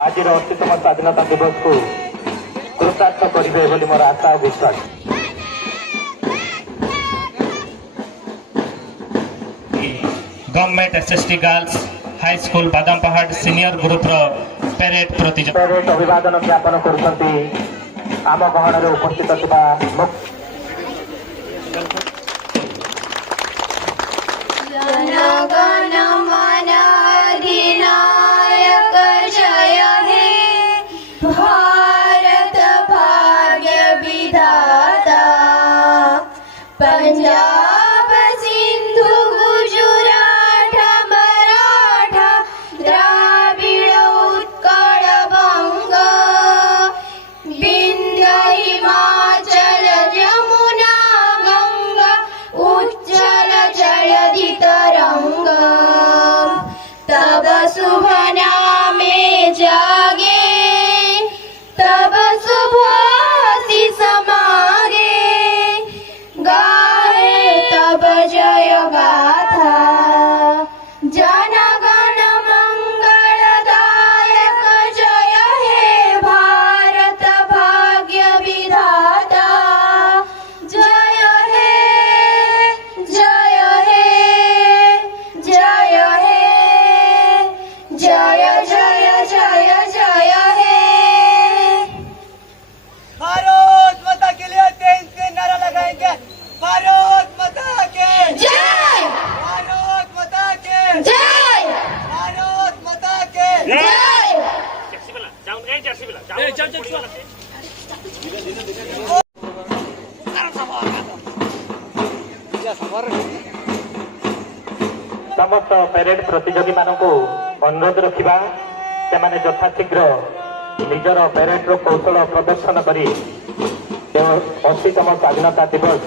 आज अस्सीतम स्वाधीनता दिवस को कृतार्थ करेंगे बोली मोर आशा और विश्वास। Government SST girls high school Badampahar senior group parade प्रतियोगिता पेरेड अभिवादन ज्ञापन करुँच आम गहन में उपस्थित थिबा जनगण मन अधिनायक जय हे भारत भाग्य विधाता पंजाब सिंधु गुजरात मराठा द्राविड़ उत्कल बंग विंध्य हिमाचल यमुना गंगा उज्जल जलधि तरंग तब शुभ नामे जागे तब शुभ आशीष मागे गाहे तब जय गाथा जनगण मंगलदायक जय हे भारत भाग्य विधाता जय हे जय हे जय हे जय जय जय जय हे भारत माता के लिए तेज से नारा लगाएंगे। भारत माता के जय भारत माता के जय भारत माता के जय समस्त पेरेड प्रतियोगी मानक अनुरोध रखा से यथाशीघ्र निजर पेरेड कौशल प्रदर्शन कर 80तम स्वाधीनता दिवस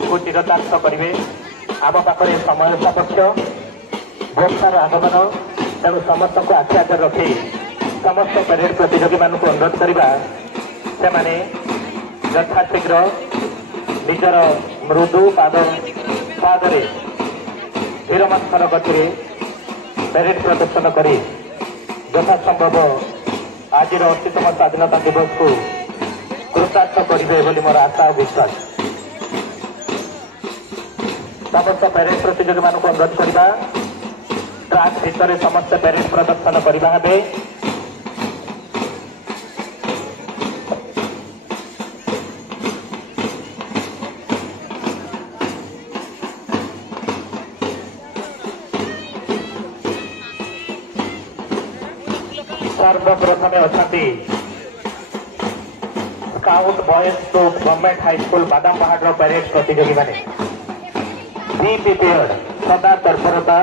को चिरतार्थ करेंगे। आम पाखे समय सापेक्ष वर्षार आगमन तेणु समस्त को आखि आगे रखी समस्त पेरेड प्रतियोगी मानक अनुरोध करवा से यथाशीघ्र निजर मृदु पादरे धीरमंथन गति पेरेड प्रदर्शन कर यथासंभव आज 80तम स्वाधीनता दिवस को कृतार्थ करेंगे बोली मोर आशा और विश्वास। समस्त पेरेड प्रतियोगी मानक अनुरोध करवा ट्राक भितर समस्त पेरेड प्रदर्शन करवा हे सर्वप्रथमे अच्छा scout boys scout government high school Badampahar parade प्रतियोगी मैंने बी प्रिपेयर्ड सदा तत्परता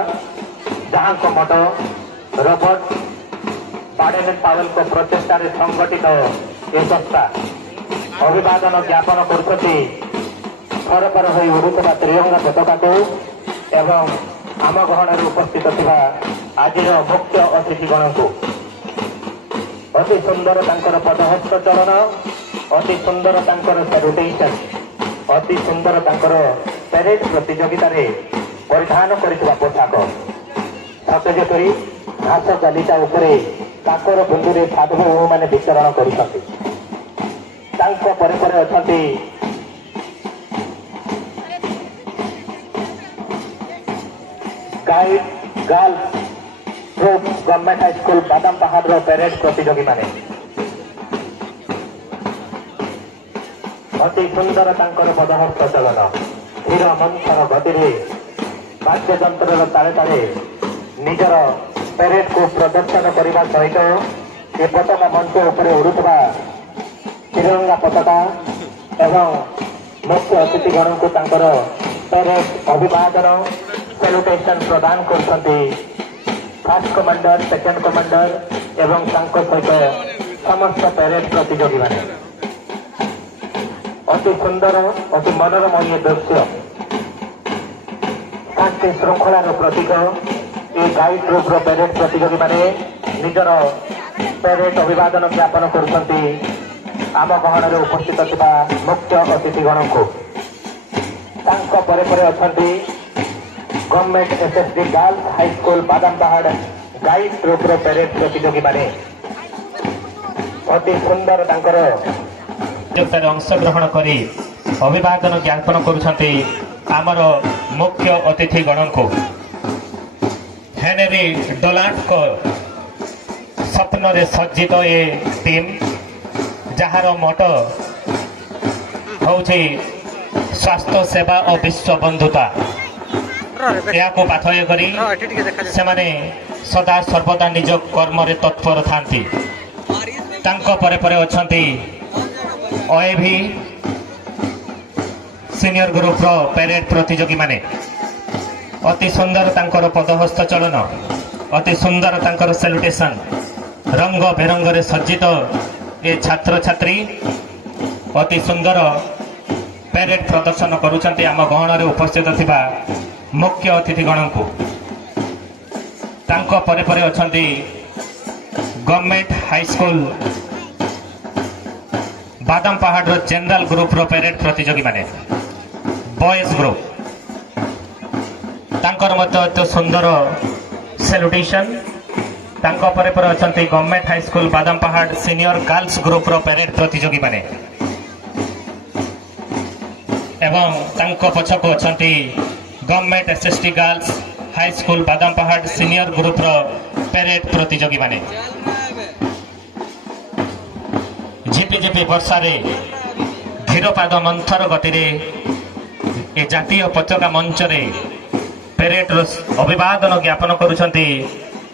जहां को मत रॉबर्ट बाडेन पावेल को प्रचेषा संगठित ये संस्था अभिवादन ज्ञापन कर थरपर हो उड़ुवा त्रिरंगा पताका को एवं आम गहन में उपस्थित थिबा आज मुख्य अतिथिगण को अति सुंदर तांकर पदहस्त चलन अति सुंदर तांकर सैल्यूटेशन अति सुंदर तांकर पेरेड प्रतियोगिता रे परिधान करितबा पोशाक सतेज करी घास गालिचा उपरे काकर बुंदुरे साधु माने विचरण करुछंती। तांको परे परे अछंती guide girls government high school Badampahar parade प्रतियोगी माने अति सुंदर तांकर पदहस्त चलन धीर मंथन गति वाद्य जंत्र ताले ताले निजर पेरेड को प्रदर्शन करने सहित ये पताका मंच उपर उड़ुवा तिरंगा पताका एवं मुख्य अतिथिगण को तांकर पेरेड अभिवादन सैल्यूटेशन प्रदान करछंती। फर्स्ट कमांडर सेकेंड कमांडर एवं सहित समस्त पेरेड प्रतियोगी माने अति सुंदर अति मनोरम ये दृश्य शांति श्रृंखलार प्रतीक ये गाइड ग्रुप पेरेड प्रतियोगी माने निजर पेरेड अभिवादन ज्ञापन करुँच आम गहन में उपस्थित थिबा मुख्य अतिथिगण को परे परे अच्छा government SSD girls high school Badampahar guide ଗ୍ରୁପର ପ୍ୟାରେଡ୍ ପ୍ରତିଯୋଗୀମାନେ ଅତି ସୁନ୍ଦର ତାଙ୍କର ପ୍ରତିଯୋଗିତାରେ ଅଂଶଗ୍ରହଣ କରି ଅଭିବାଦନ ଜ୍ଞାପନ କରୁଛନ୍ତି ଆମର ମୁଖ୍ୟ ଅତିଥିଗଣଙ୍କୁ। ହେନରୀ ଡୋଲାଣ୍ଡଙ୍କ ସ୍ୱପ୍ନରେ ସଜ୍ଜିତ ଏ ଟିମ୍, ଯାହାର ମୋଟୋ ହେଉଛି ସ୍ୱାସ୍ଥ୍ୟ ସେବା ଓ ବିଶ୍ୱ ବନ୍ଧୁତା, ଏହାକୁ ପାଥେୟ କରି ସେମାନେ ସଦା ସର୍ବଦା ନିଜ କର୍ମରେ ତତ୍ପର ଥାନ୍ତି। ତାଙ୍କ ପରେ ପରେ ଅଛନ୍ତି OAV ସିନିୟର ଗ୍ରୁପର ପ୍ୟାରେଡ୍ ପ୍ରତିଯୋଗୀମାନେ। ଅତି ସୁନ୍ଦର ତାଙ୍କର ପଦହସ୍ତ ଚଳନ, ଅତି ସୁନ୍ଦର ତାଙ୍କର ସେଲୁଟେସନ୍, ରଙ୍ଗ ବେରଙ୍ଗରେ ସଜ୍ଜିତ ଏ ଛାତ୍ରଛାତ୍ରୀ ଅତି ସୁନ୍ଦର ପ୍ୟାରେଡ୍ ପ୍ରଦର୍ଶନ କରୁଛନ୍ତି ଆମ ଗହଣରେ ଉପସ୍ଥିତ ଥିବା ମୁଖ୍ୟ ଅତିଥିଗଣଙ୍କୁ। ତାଙ୍କ ପରେ ପରେ ଅଛନ୍ତି ଗଭର୍ଣ୍ଣମେଣ୍ଟ ହାଇସ୍କୁଲ ବାଦାମପାହାଡ଼ର ଜେନେରାଲ ଗ୍ରୁପର ପ୍ୟାରେଡ୍ ପ୍ରତିଯୋଗୀମାନେ, ବଏଜ୍ ଗ୍ରୁପ। ତାଙ୍କର ମଧ୍ୟ ଅତି ସୁନ୍ଦର ସେଲୁଟେସନ୍। ତାଙ୍କ ପରେ ପରେ ଅଛନ୍ତି government high school Badampahar senior girls ଗ୍ରୁପର ପ୍ୟାରେଡ୍ ପ୍ରତିଯୋଗୀମାନେ ଏବଂ ତାଙ୍କ ପଛକୁ ଅଛନ୍ତି government SST girls high school Badampahar senior ଗ୍ରୁପର ପ୍ୟାରେଡ୍ ପ୍ରତିଯୋଗୀମାନେ। ଝିପିଝିପି ବର୍ଷାରେ ଧୀରପାଦ ମନ୍ଥର ଗତିରେ ଏ ଜାତୀୟ ପତାକା ମଞ୍ଚରେ ପ୍ୟାରେଡ୍ର ଅଭିବାଦନ ଜ୍ଞାପନ କରୁଛନ୍ତି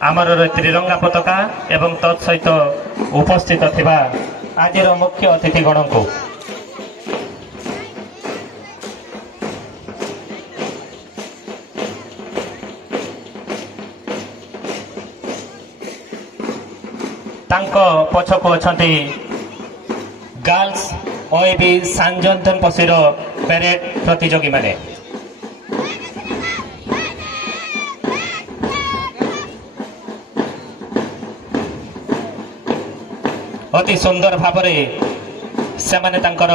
ଆମର ତ୍ରିରଙ୍ଗା ପତାକା ଏବଂ ତତ୍ ସହିତ ଉପସ୍ଥିତ ଥିବା ଆଜିର ମୁଖ୍ୟ ଅତିଥିଗଣଙ୍କୁ। ତାଙ୍କ ପଛକୁ ଅଛନ୍ତି ଗାର୍ଲସ OAV ସାଞ୍ଜନ୍ଥନ ପଶିର ପ୍ୟାରେଡ୍ ପ୍ରତିଯୋଗୀମାନେ। ଅତି ସୁନ୍ଦର ଭାବରେ ସେମାନେ ତାଙ୍କର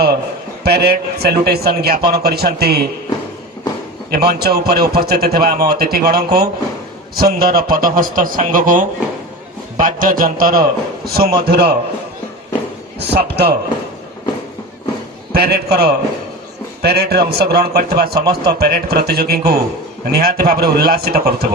ପ୍ୟାରେଡ୍ ସେଲୁଟେସନ୍ ଜ୍ଞାପନ କରିଛନ୍ତି ଏ ମଞ୍ଚ ଉପରେ ଉପସ୍ଥିତ ଥିବା ଆମ ଅତିଥିଗଣଙ୍କୁ। ସୁନ୍ଦର ପଦହସ୍ତ ସାଙ୍ଗକୁ ବାଦ୍ୟଯନ୍ତ୍ରର ସୁମଧୁର ଶବ୍ଦ ପ୍ୟାରେଡ୍ରେ ଅଂଶଗ୍ରହଣ କରିଥିବା ସମସ୍ତ ପ୍ୟାରେଡ୍ ପ୍ରତିଯୋଗୀଙ୍କୁ ନିହାତି ଭାବରେ ଉଲ୍ଲାସିତ କରୁଥିବ।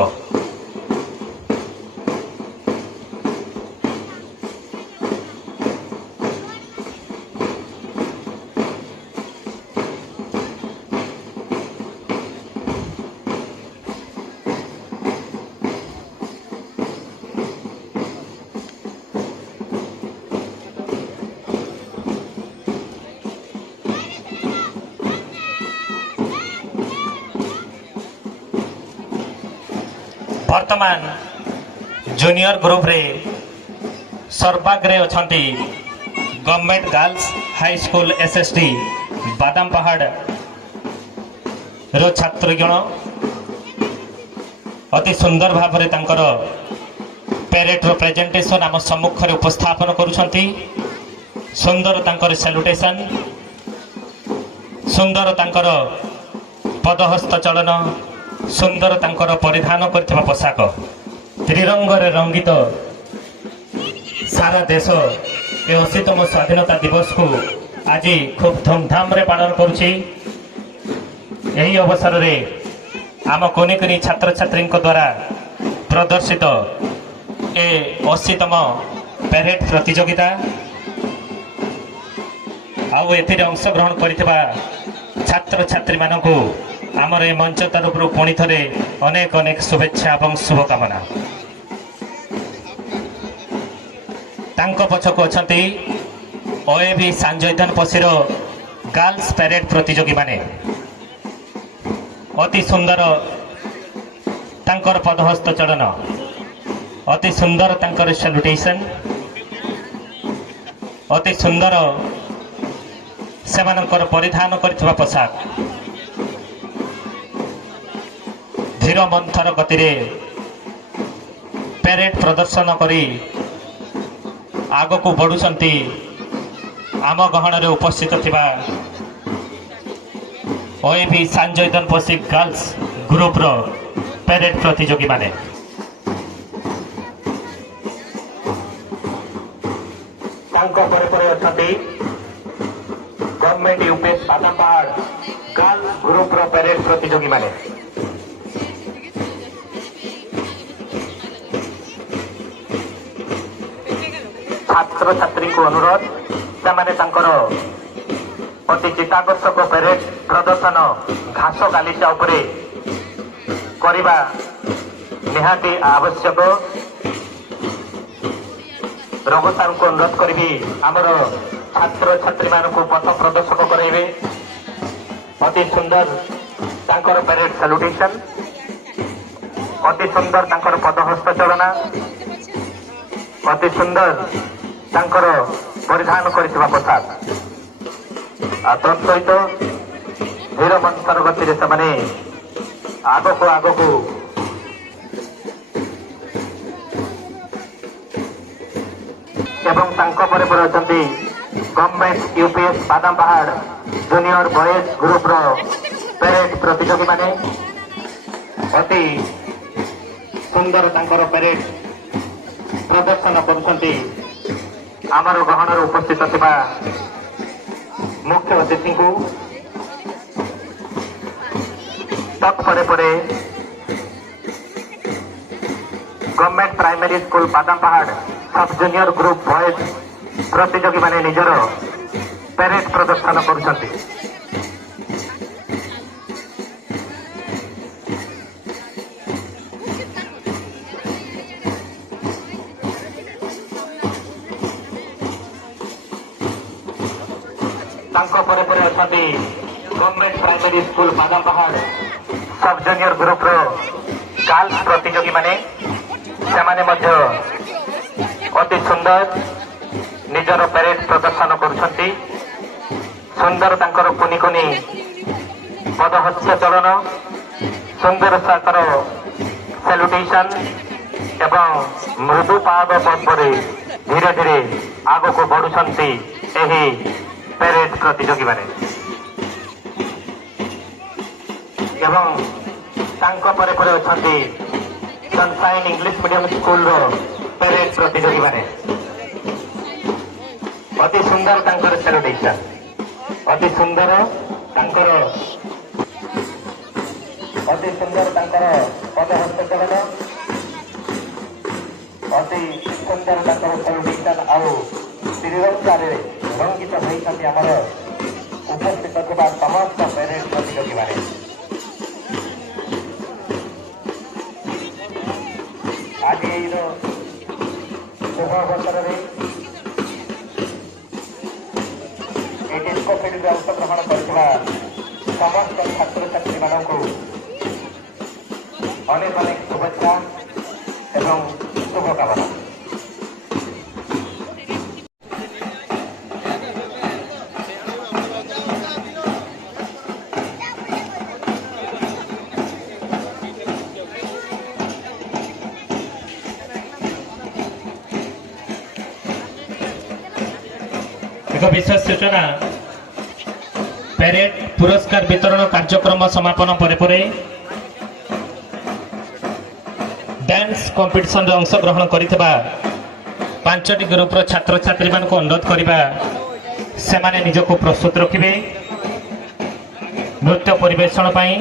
ବର୍ତ୍ତମାନ ଜୁନିୟର ଗ୍ରୁପରେ ସର୍ବାଗ୍ରେ ଅଛନ୍ତି ଗଭର୍ଣ୍ଣମେଣ୍ଟ ଗାର୍ଲସ ହାଇସ୍କୁଲ SST ବାଦାମପାହାଡ଼ର ଛାତ୍ରଗଣ ଅତି ସୁନ୍ଦର ଭାବରେ ତାଙ୍କର ପ୍ୟାରେଡ୍ର ପ୍ରେଜେଣ୍ଟେସନ୍ ଆମ ସମ୍ମୁଖରେ ଉପସ୍ଥାପନ କରୁଛନ୍ତି। ସୁନ୍ଦର ତାଙ୍କର ସେଲୁଟେସନ୍, ସୁନ୍ଦର ତାଙ୍କର ପଦହସ୍ତ ଚଳନ, ସୁନ୍ଦର ତାଙ୍କର ପରିଧାନ କରିଥିବା ପୋଷାକ, ତ୍ରିରଙ୍ଗରେ ରଙ୍ଗିତ ସାରା ଦେଶ ଏ 80ତମ ସ୍ୱାଧୀନତା ଦିବସକୁ ଆଜି ଖୁବ୍ ଧୁମଧାମରେ ପାଳନ କରୁଛି। ଏହି ଅବସରରେ ଆମ କୁନି କୁନି ଛାତ୍ରଛାତ୍ରୀଙ୍କ ଦ୍ୱାରା ପ୍ରଦର୍ଶିତ ଏ 80ତମ ପ୍ୟାରେଡ୍ ପ୍ରତିଯୋଗିତା ଆଉ ଏଥିରେ ଅଂଶଗ୍ରହଣ କରିଥିବା ଛାତ୍ରଛାତ୍ରୀମାନଙ୍କୁ ଆମର ଏ ମଞ୍ଚ ତରଫରୁ ପୁଣି ଥରେ ଅନେକ ଅନେକ ଶୁଭେଚ୍ଛା ଏବଂ ଶୁଭକାମନା। ତାଙ୍କ ପଛକୁ ଅଛନ୍ତି OAV ସାଞ୍ଜନ୍ଥନ ପଶିର ଗାର୍ଲସ ପ୍ୟାରେଡ୍ ପ୍ରତିଯୋଗୀମାନେ। ଅତି ସୁନ୍ଦର ତାଙ୍କର ପଦହସ୍ତ ଚଳନ, ଅତି ସୁନ୍ଦର ତାଙ୍କର ସେଲୁଟେସନ୍, ଅତି ସୁନ୍ଦର ସେମାନଙ୍କର ପରିଧାନ କରିଥିବା ପୋଷାକ, ଧୀର ମନ୍ଥର ଗତିରେ ପ୍ୟାରେଡ୍ ପ୍ରଦର୍ଶନ କରି ଆଗକୁ ବଢ଼ୁଛନ୍ତି ଆମ ଗହଣରେ ଉପସ୍ଥିତ ଥିବା OAV ସାଞ୍ଜନ୍ଥନ ପଶି ଗାର୍ଲସ ଗ୍ରୁପର ପ୍ୟାରେଡ୍ ପ୍ରତିଯୋଗୀମାନେ। ତାଙ୍କ ପରେ ପରେ ଅଛନ୍ତି ଗଭର୍ଣ୍ଣମେଣ୍ଟ ୟୁପିଏସ୍ ବାଦାମପାହାଡ଼ ଗାର୍ଲ ଗ୍ରୁପର ପ୍ୟାରେଡ୍ ପ୍ରତିଯୋଗୀମାନେ। ଛାତ୍ରଛାତ୍ରୀଙ୍କୁ ଅନୁରୋଧ ସେମାନେ ତାଙ୍କର ଅତି ଚିତ୍ତାକର୍ଷକ ପ୍ୟାରେଡ୍ ପ୍ରଦର୍ଶନ ଘାସ ଗାଲିଚା ଉପରେ କରିବା ନିହାତି ଆବଶ୍ୟକ। ରଘୁ ସାର୍ଙ୍କୁ ଅନୁରୋଧ କରିବି ଆମର ଛାତ୍ରଛାତ୍ରୀମାନଙ୍କୁ ପଥ ପ୍ରଦର୍ଶକ କରାଇବେ। ଅତି ସୁନ୍ଦର ତାଙ୍କର ପ୍ୟାରେଡ୍ ସାଲୁଟେସନ୍, ଅତି ସୁନ୍ଦର ତାଙ୍କର ପଦହସ୍ତ ଚଳନା, ଅତି ସୁନ୍ଦର ତାଙ୍କର ପରିଧାନ କରିଥିବା ପୋଷାକ। ଆଉ ତତ୍ ସହିତ ଧୀର ମନ୍ଥର ଗତିରେ ସେମାନେ ଆଗକୁ ଆଗକୁ ଏବଂ ତାଙ୍କ ପରେ ପରେ ଅଛନ୍ତି government UPS Badampahar junior boys ଗ୍ରୁପର ପ୍ୟାରେଡ୍ ପ୍ରତିଯୋଗୀମାନେ। ଅତି ସୁନ୍ଦର ତାଙ୍କର ପ୍ୟାରେଡ୍ ପ୍ରଦର୍ଶନ କରୁଛନ୍ତି। ଆମର ଗହଣରେ ଉପସ୍ଥିତ ଥିବା ମୁଖ୍ୟ ଅତିଥିଙ୍କୁ ତତ୍ ପରେ ପରେ government primary school Badampahar sub junior group boys ପ୍ରତିଯୋଗୀମାନେ ନିଜର ପ୍ୟାରେଡ୍ ପ୍ରଦର୍ଶନ କରୁଛନ୍ତି। ତାଙ୍କ ପରେ ପରେ ଅଛନ୍ତି government primary school Badampahar sub junior ଗ୍ରୁପର ଗାର୍ଲସ ପ୍ରତିଯୋଗୀମାନେ। ସେମାନେ ମଧ୍ୟ ଅତି ସୁନ୍ଦର ନିଜର ପ୍ୟାରେଡ୍ ପ୍ରଦର୍ଶନ କରୁଛନ୍ତି। ସୁନ୍ଦର ତାଙ୍କର କୁନି କୁନି ପଦହସ୍ତ ଚଳନ, ସୁନ୍ଦର ତାଙ୍କର ସାଲୁଟେସନ୍ ଏବଂ ମୃଦୁ ପାଦ ପଦ୍ମରେ ଧୀରେ ଧୀରେ ଆଗକୁ ବଢୁଛନ୍ତି ଏହି ପ୍ୟାରେଡ୍ ପ୍ରତିଯୋଗୀମାନେ। ଏବଂ ତାଙ୍କ ପରେ ପରେ ଅଛନ୍ତି ସନସାଇନ୍ ଇଂଲିଶ ମିଡିୟମ ସ୍କୁଲର ପ୍ୟାରେଡ୍ ପ୍ରତିଯୋଗୀମାନେ। ଅତି ସୁନ୍ଦର ତାଙ୍କର ସାଲୁଟେସନ୍, ଅତି ସୁନ୍ଦର ତାଙ୍କର ପଦହସ୍ତ ଚଳନ, ଅତି ସୁନ୍ଦର ତାଙ୍କର ସାଲୁଟେସନ୍ ଆଉ ତ୍ରିରଙ୍ଗାରେ ରଙ୍ଗିତ ହୋଇଛନ୍ତି ଆମର ଉପସ୍ଥିତ ଥିବା ସମସ୍ତ ପ୍ୟାରେଡ୍ ପ୍ରତିଯୋଗୀମାନେ। ଆଜି ଏଇର ଶୁଭ ଅବସରରେ এই ডিস্কো ফিল্ডে অংশগ্রহণ করুଥିବା ସମସ୍ତ ଛାତ୍ରଛାତ୍ରୀମାନଙ୍କୁ ଅନେକ ଅନେକ ଶୁଭେଚ୍ଛା ଏବଂ ଶୁଭକାମନା। ଏକ ବିଶେଷ ସୂଚନା, ପ୍ୟାରେଡ୍ ପୁରସ୍କାର ବିତରଣ କାର୍ଯ୍ୟକ୍ରମ ସମାପନ ପରେ ପରେ ଡ୍ୟାନ୍ସ କମ୍ପିଟିସନରେ ଅଂଶଗ୍ରହଣ କରିଥିବା 5ଟି ଗ୍ରୁପର ଛାତ୍ରଛାତ୍ରୀମାନଙ୍କୁ ଅନୁରୋଧ କରିବା ସେମାନେ ନିଜକୁ ପ୍ରସ୍ତୁତ ରଖିବେ ନୃତ୍ୟ ପରିବେଷଣ ପାଇଁ।